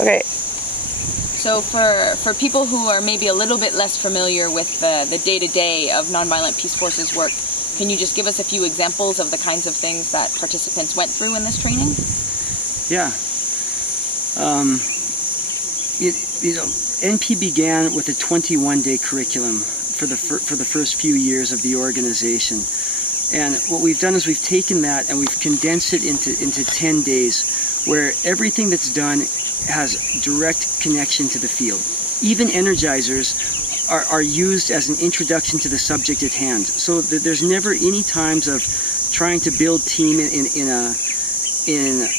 Okay. So for people who are maybe a little bit less familiar with the day-to-day of Nonviolent Peaceforce's work, can you just give us a few examples of the kinds of things that participants went through in this training? Yeah. NP began with a 21-day curriculum for the first few years of the organization. And what we've done is we've taken that and we've condensed it into 10 days where everything that's done has direct connection to the field. Even energizers are used as an introduction to the subject at hand. So there's never any times of trying to build team in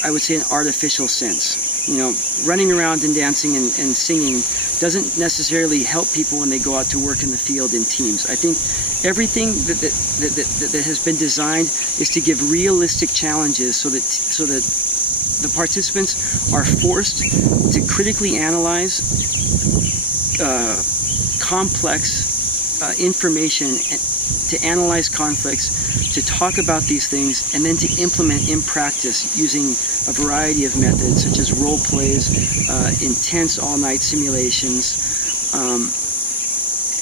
I would say an artificial sense. You know, running around and dancing and singing doesn't necessarily help people when they go out to work in the field in teams. I think everything that has been designed is to give realistic challenges so that the participants are forced to critically analyze complex information, to analyze conflicts, to talk about these things, and then to implement in practice using a variety of methods such as role plays, intense all-night simulations,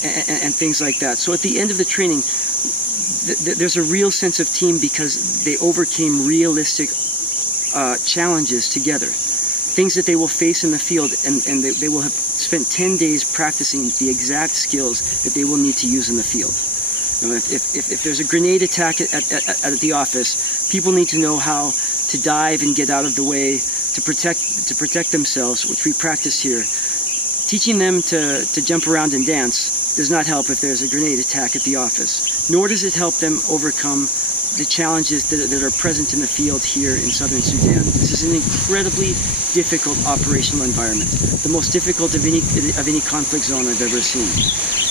and things like that. So at the end of the training, there's a real sense of team because they overcame realistic challenges together, things that they will face in the field, and they will have spent 10 days practicing the exact skills that they will need to use in the field. You know, if there's a grenade attack at the office, people need to know how to dive and get out of the way to protect themselves, which we practice here. Teaching them to jump around and dance does not help if there's a grenade attack at the office, nor does it help them overcome the challenges that are present in the field here in southern Sudan. This is an incredibly difficult operational environment, the most difficult of any conflict zone I've ever seen.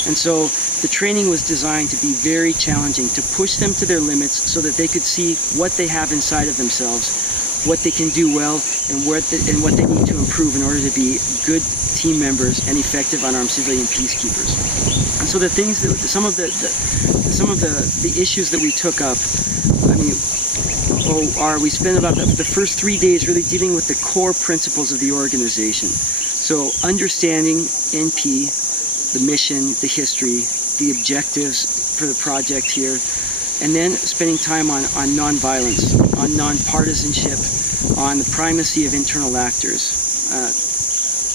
And so the training was designed to be very challenging, to push them to their limits so that they could see what they have inside of themselves, what they can do well, and what they need to improve in order to be good team members and effective unarmed civilian peacekeepers. And so the things that some of the issues that we took up, I mean, we spent about the first 3 days really dealing with the core principles of the organization. So understanding NP, the mission, the history, the objectives for the project here, and then spending time on nonviolence, on nonpartisanship, on the primacy of internal actors.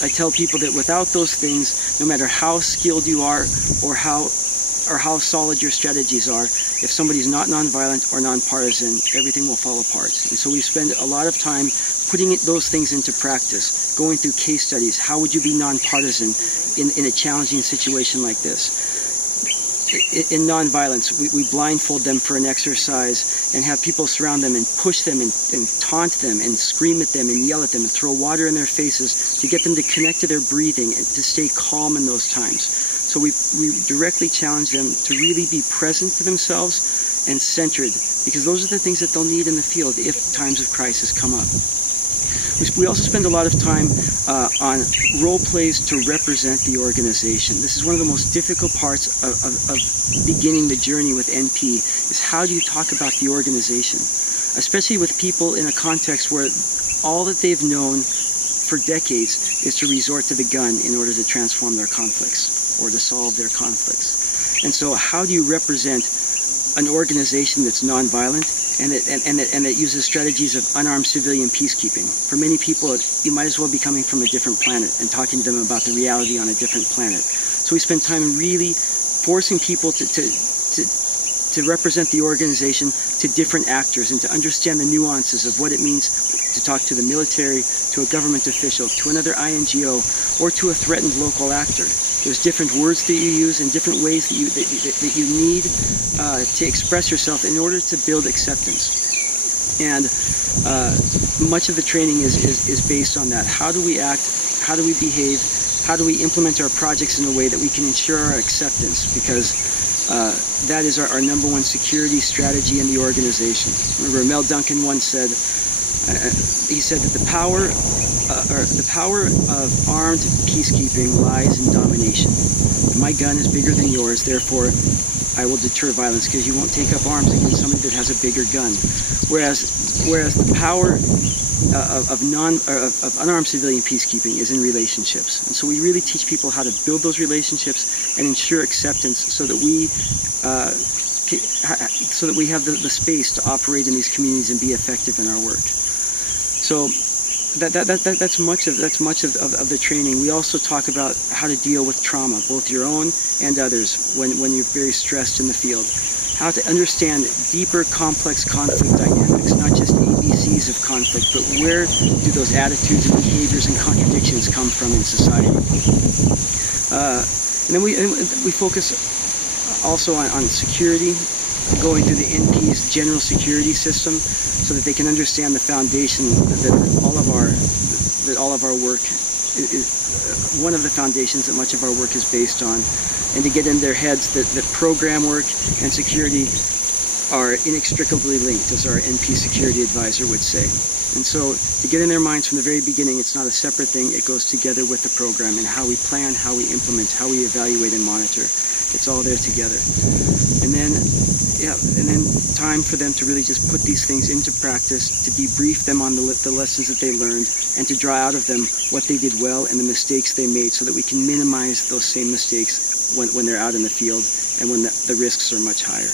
I tell people that without those things, no matter how skilled you are or how solid your strategies are, if somebody's not nonviolent or nonpartisan, everything will fall apart. And so we spend a lot of time putting those things into practice, going through case studies. How would you be nonpartisan in a challenging situation like this? In nonviolence, we blindfold them for an exercise and have people surround them and push them and taunt them and scream at them and yell at them and throw water in their faces to get them to connect to their breathing and to stay calm in those times. So we directly challenge them to really be present to themselves and centered, because those are the things that they'll need in the field if times of crisis come up. We also spend a lot of time on role plays to represent the organization. This is one of the most difficult parts of beginning the journey with NP, is how do you talk about the organization, especially with people in a context where all that they've known for decades is to resort to the gun in order to transform their conflicts or to solve their conflicts. And so how do you represent an organization that's nonviolent and that uses strategies of unarmed civilian peacekeeping? For many people, you might as well be coming from a different planet and talking to them about the reality on a different planet. So we spend time really forcing people to represent the organization to different actors and to understand the nuances of what it means to talk to the military, to a government official, to another INGO, or to a threatened local actor. There's different words that you use and different ways that you need to express yourself in order to build acceptance. And much of the training is based on that. How do we act? How do we behave? How do we implement our projects in a way that we can ensure our acceptance? Because that is our number one security strategy in the organization. Remember, Mel Duncan once said, he said that the power of armed peacekeeping lies in domination. My gun is bigger than yours, therefore I will deter violence, because you won't take up arms against somebody that has a bigger gun. Whereas the power of unarmed civilian peacekeeping is in relationships. And so we really teach people how to build those relationships and ensure acceptance so that we have the space to operate in these communities and be effective in our work. So that's much of the training. We also talk about how to deal with trauma, both your own and others, when you're very stressed in the field. How to understand deeper, complex conflict dynamics, not just ABCs of conflict, but where do those attitudes and behaviors and contradictions come from in society. And then we focus also on security, going through the NP's general security system, so that they can understand the foundation that all of our work is one of the foundations that much of our work is based on, and to get in their heads that program work and security are inextricably linked, as our NP security advisor would say. And so to get in their minds from the very beginning, it's not a separate thing, it goes together with the program and how we plan, how we implement, how we evaluate and monitor. It's all there together. And then time for them to really just put these things into practice, to debrief them on the lessons that they learned, and to draw out of them what they did well and the mistakes they made, so that we can minimize those same mistakes when they're out in the field and when the risks are much higher.